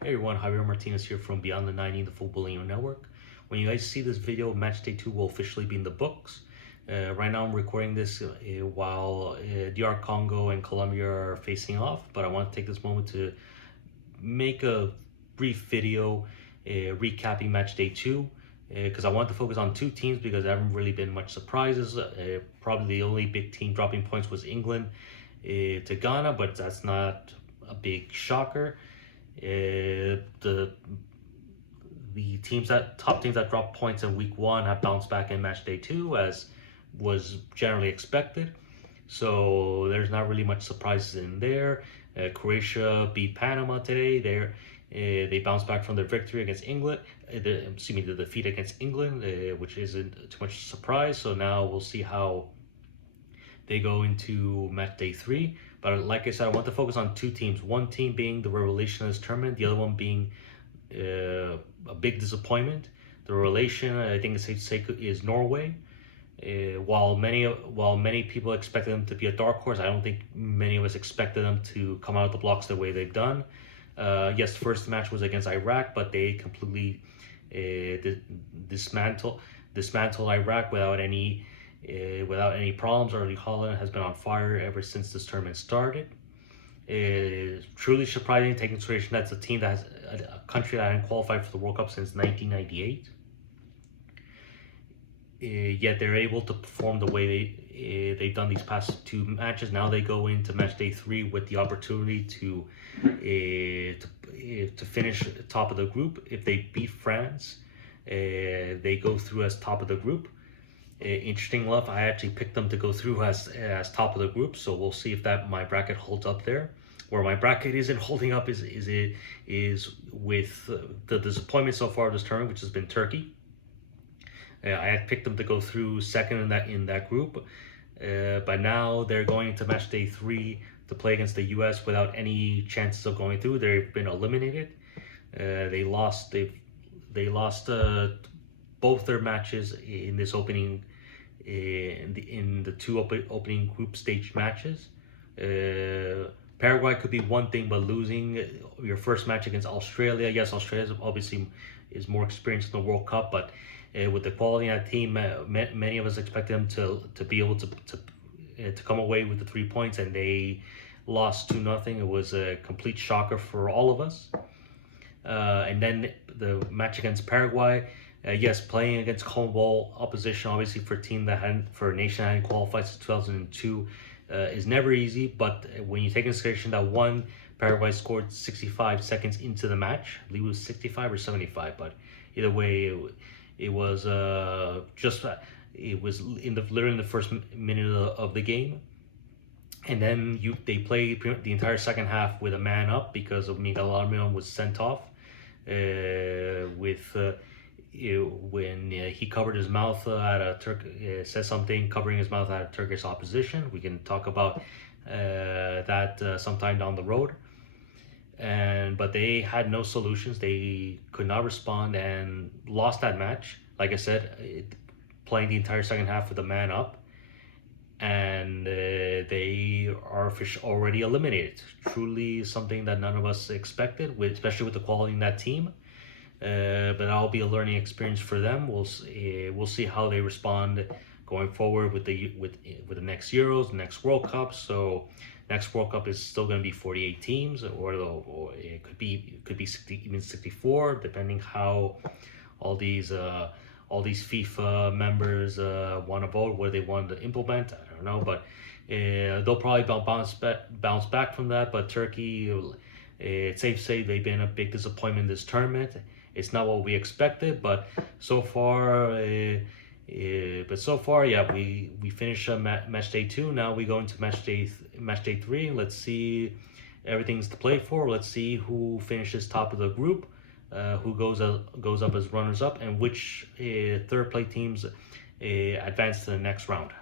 Hey everyone, Javier Martinez here from Beyond the 90, the Footballing Network. When you guys see this video, Match Day 2 will officially be in the books. Right now I'm recording this while DR Congo and Colombia are facing off, but I want to take this moment to make a brief video recapping Match Day 2 because I want to focus on two teams because there haven't really been much surprises. Probably the only big team dropping points was England to Ghana, but that's not a big shocker. The top teams that dropped points in week 1 have bounced back in match day 2 as was generally expected, so there's not really much surprises in there. Croatia beat Panama today. They bounced back from their victory against England, the defeat against England, which isn't too much surprise. So now we'll see how they go into match day 3. But like I said, I want to focus on two teams. One team being the revelation of this tournament, the other one being a big disappointment. The revelation, I think it's safe to say, is Norway. While many people expected them to be a dark horse, I don't think many of us expected them to come out of the blocks the way they've done. Yes, the first match was against Iraq, but they completely dismantled Iraq without any problems. Erling Haaland has been on fire ever since this tournament started. It's truly surprising, taking into consideration that's a team that has a country that hadn't qualified for the World Cup since 1998. Yet they're able to perform the way they've done these past two matches. Now they go into match day 3 with the opportunity to finish top of the group. If they beat France, they go through as top of the group. Interesting enough, I actually picked them to go through as top of the group, so we'll see if my bracket holds up there. Where my bracket isn't holding up is with the disappointment so far of this tournament, which has been Turkey. I had picked them to go through second in that group, but now they're going to match day 3 to play against the U.S. without any chances of going through. They've been eliminated. They lost both their matches in this opening in the two opening group stage matches. Paraguay could be one thing, but losing your first match against Australia, yes, Australia obviously is more experienced in the World Cup, but with the quality of that team, many of us expected them to be able to come away with the 3 points, and they lost 2-0. It was a complete shocker for all of us. And then the match against Paraguay, yes, playing against CONMEBOL opposition, obviously for a nation that hadn't qualified since 2002, is never easy. But when you take into consideration that Paraguay scored 65 seconds into the match, I believe it was 65 or 75, but either way, it was literally in the first minute of the game. And then they played the entire second half with a man up because of Miguel Almiron was sent off when he covered his mouth at said something covering his mouth at a Turkish opposition. We can talk about that sometime down the road. But they had no solutions. They could not respond and lost that match. Like I said, playing the entire second half with a man up, and they are already eliminated. Truly something that none of us expected, especially with the quality in that team. But that'll be a learning experience for them. We'll see how they respond going forward with the next Euros, the next World Cup. So next World Cup is still going to be 48 teams, or it could be 60, even 64, depending how all these FIFA members want to vote, what they want to implement. I don't know, but they'll probably bounce back from that. But Turkey, it's safe to say they've been a big disappointment in this tournament. It's not what we expected, but so far, yeah, we finished match day 2. Now we go into match day 3. Let's see, everything's to play for. Let's see who finishes top of the group, who goes up as runners up, and which third place teams advance to the next round.